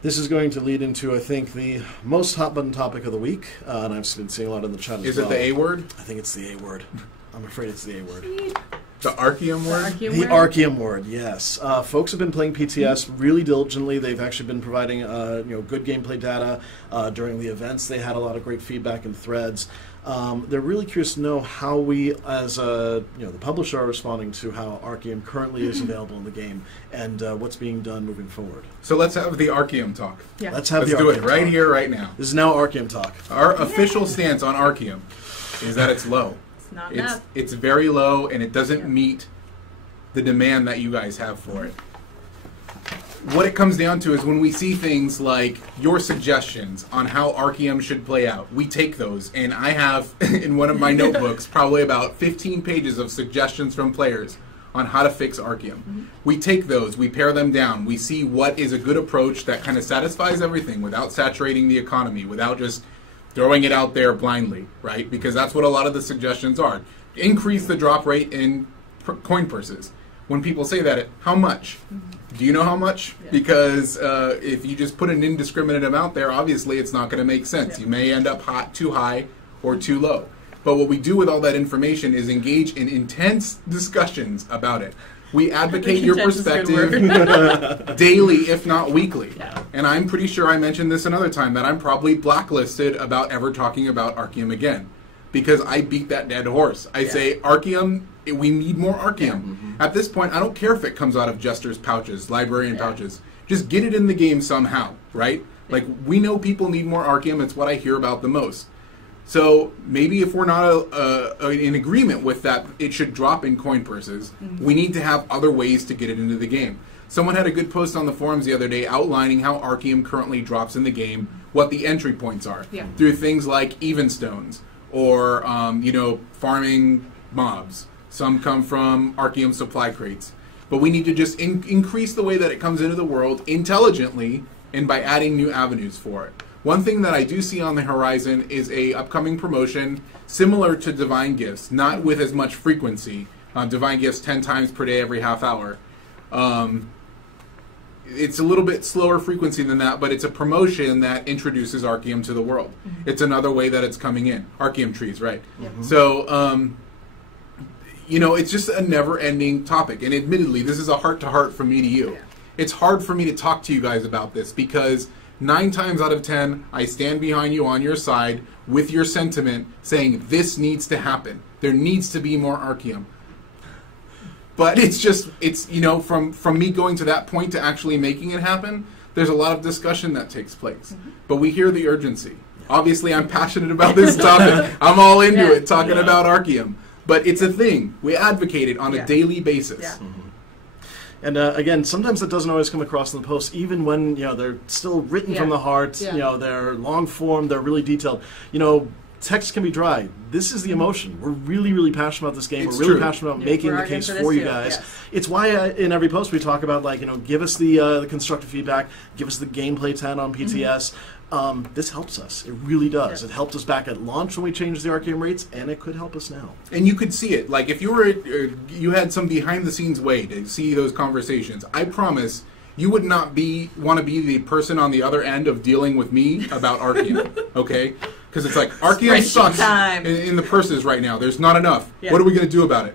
This is going to lead into, I think, the most hot-button topic of the week, and I've been seeing a lot in the chat as well. Is it the A word? I think it's the A word. I'm afraid it's the A word. The Archeum word? The Archeum word, yes. Folks have been playing PTS really diligently. They've actually been providing good gameplay data during the events. They had a lot of great feedback and threads. They're really curious to know how we, as the publisher, are responding to how Archeum currently is available in the game and what's being done moving forward. So let's have the Archeum talk. Yeah. Let's do it right here, right now. This is now Archeum talk. Our official stance on Archeum is that it's low. It's not enough. It's very low, and it doesn't meet the demand that you guys have for it. What it comes down to is when we see things like your suggestions on how Archeum should play out, we take those, and I have in one of my notebooks probably about 15 pages of suggestions from players on how to fix Archeum. We take those, we pare them down, we see what is a good approach that kind of satisfies everything without saturating the economy, without just throwing it out there blindly, right? Because that's what a lot of the suggestions are. Increase the drop rate in coin purses. When people say that, how much? Do you know how much? Yeah. Because if you just put an indiscriminate amount there, obviously it's not going to make sense. Yeah. You may end up too high or too low. But what we do with all that information is engage in intense discussions about it. We advocate your perspective daily, if not weekly. Yeah. And I'm pretty sure I mentioned this another time, that I'm probably blacklisted about ever talking about Archeum again. Because I beat that dead horse. I say, Archeum, we need more Archeum. At this point, I don't care if it comes out of Jester's pouches, librarian pouches. Just get it in the game somehow, right? Like, we know people need more Archeum. It's what I hear about the most. So maybe if we're not in agreement with that, it should drop in coin purses. We need to have other ways to get it into the game. Someone had a good post on the forums the other day outlining how Archeum currently drops in the game, what the entry points are, through things like Evenstones, or farming mobs. Some come from Archeum supply crates. But we need to just increase the way that it comes into the world intelligently and by adding new avenues for it. One thing that I do see on the horizon is a upcoming promotion similar to Divine Gifts, not with as much frequency. Divine Gifts 10 times per day every half hour. It's a little bit slower frequency than that, but it's a promotion that introduces Archeum to the world. It's another way that it's coming in. Archeum trees, right? So, it's just a never-ending topic. And admittedly, this is a heart-to-heart from me to you. It's hard for me to talk to you guys about this because 9 times out of 10, I stand behind you on your side with your sentiment saying this needs to happen. There needs to be more Archeum. But from me going to that point to actually making it happen, there's a lot of discussion that takes place. But we hear the urgency. Obviously, I'm passionate about this topic. I'm all into it, talking about Archeum. But it's a thing. We advocate it on a daily basis. And again, sometimes it doesn't always come across in the posts, even when they're still written from the heart. They're long form. They're really detailed. Text can be dry. This is the emotion. We're really, really passionate about this game. We're really passionate about making the case for you guys. It's why in every post we talk about, give us the constructive feedback, give us the gameplay 10 on PTS. This helps us. It really does. It helped us back at launch when we changed the Archeum rates, and it could help us now. And you could see it. Like, if you had some behind-the-scenes way to see those conversations, I promise you would not want to be the person on the other end of dealing with me about Archeum, okay? Because it's like, Archeum sucks in the purses right now. There's not enough. What are we going to do about it?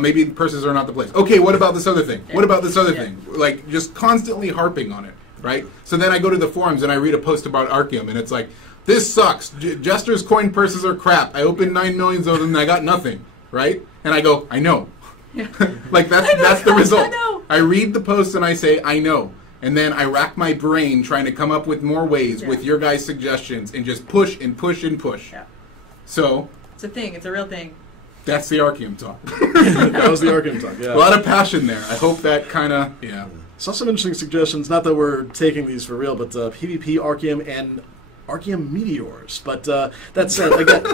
Maybe the purses are not the place. Okay, what about this other thing? What about this other thing? Like, just constantly harping on it, right? So then I go to the forums and I read a post about Archeum, and it's like, this sucks. Jester's coin purses are crap. I opened 9 million of them and I got nothing, right? And I go, I know. Like, that's the result. I read the post and I say, I know. And then I rack my brain trying to come up with more ways with your guys' suggestions and just push and push and push. So it's a thing. It's a real thing. That's the Archeum talk. That was the Archeum talk, A lot of passion there. I hope that kind of, Saw some interesting suggestions, not that we're taking these for real, but PvP, Archeum, and Archeum meteors. But that said, again, I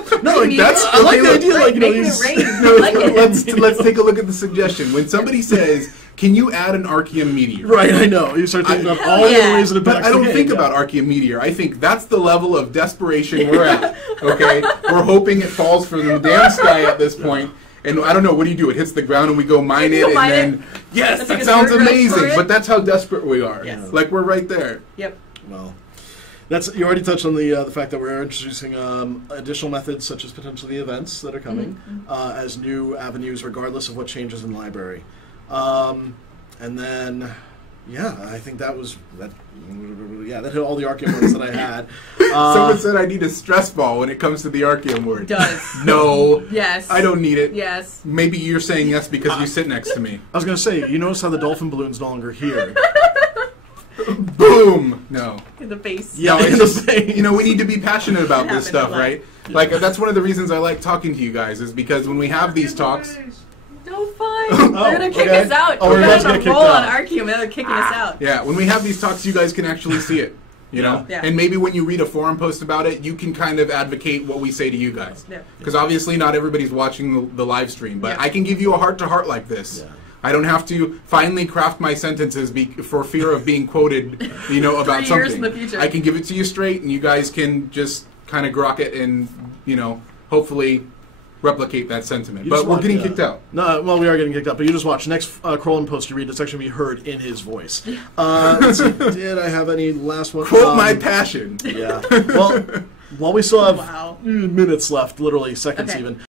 like the idea. Let's take a look at the suggestion. When somebody says, can you add an Archeum meteor? Right, I know. You start thinking about all the ways that But I don't think about Archeum meteor. I think that's the level of desperation we're at. Okay? We're hoping it falls from the damn sky at this point. And I don't know, what do? It hits the ground and we go mine it, and then, yes, that sounds amazing. But that's how desperate we are. Like, we're right there. Well, you already touched on the fact that we're introducing additional methods such as potentially the events that are coming as new avenues, regardless of what changes in library. And then, yeah, I think that was that. Yeah, that hit all the Archeum words that I had. Someone said I need a stress ball when it comes to the Archeum word. Does. No. Yes. I don't need it. Yes. Maybe you're saying yes because you sit next to me. I was going to say, you notice how the dolphin balloon's no longer here. Boom! No. In the face. Yeah, No, in the face. You know, we need to be passionate about this Happened a stuff, lot. right? Like, that's one of the reasons I like talking to you guys, is because when we have these talks... No, fine. They're going to kick okay. us out. Oh, We're we're going about to to get kicked roll on out. Archeum and they're kicking us out. Yeah, when we have these talks, you guys can actually see it, you know? Yeah. And maybe when you read a forum post about it, you can kind of advocate what we say to you guys. Yeah. Because obviously not everybody's watching the live stream, but Yeah. I can give you a heart-to-heart like this. Yeah. I don't have to finally craft my sentences for fear of being quoted, you know, about 3 something. years in the future. I can give it to you straight, and you guys can just kind of grok it and, you know, hopefully replicate that sentiment. You But just we're want- getting kicked out. No, well, we are getting kicked out, but you just watch. Next Khrolan post you read, it's actually going to be heard in his voice. Let's see, did I have any last one? Quote my passion. Yeah. Well, while we still have Wow. minutes left, literally seconds Okay. even,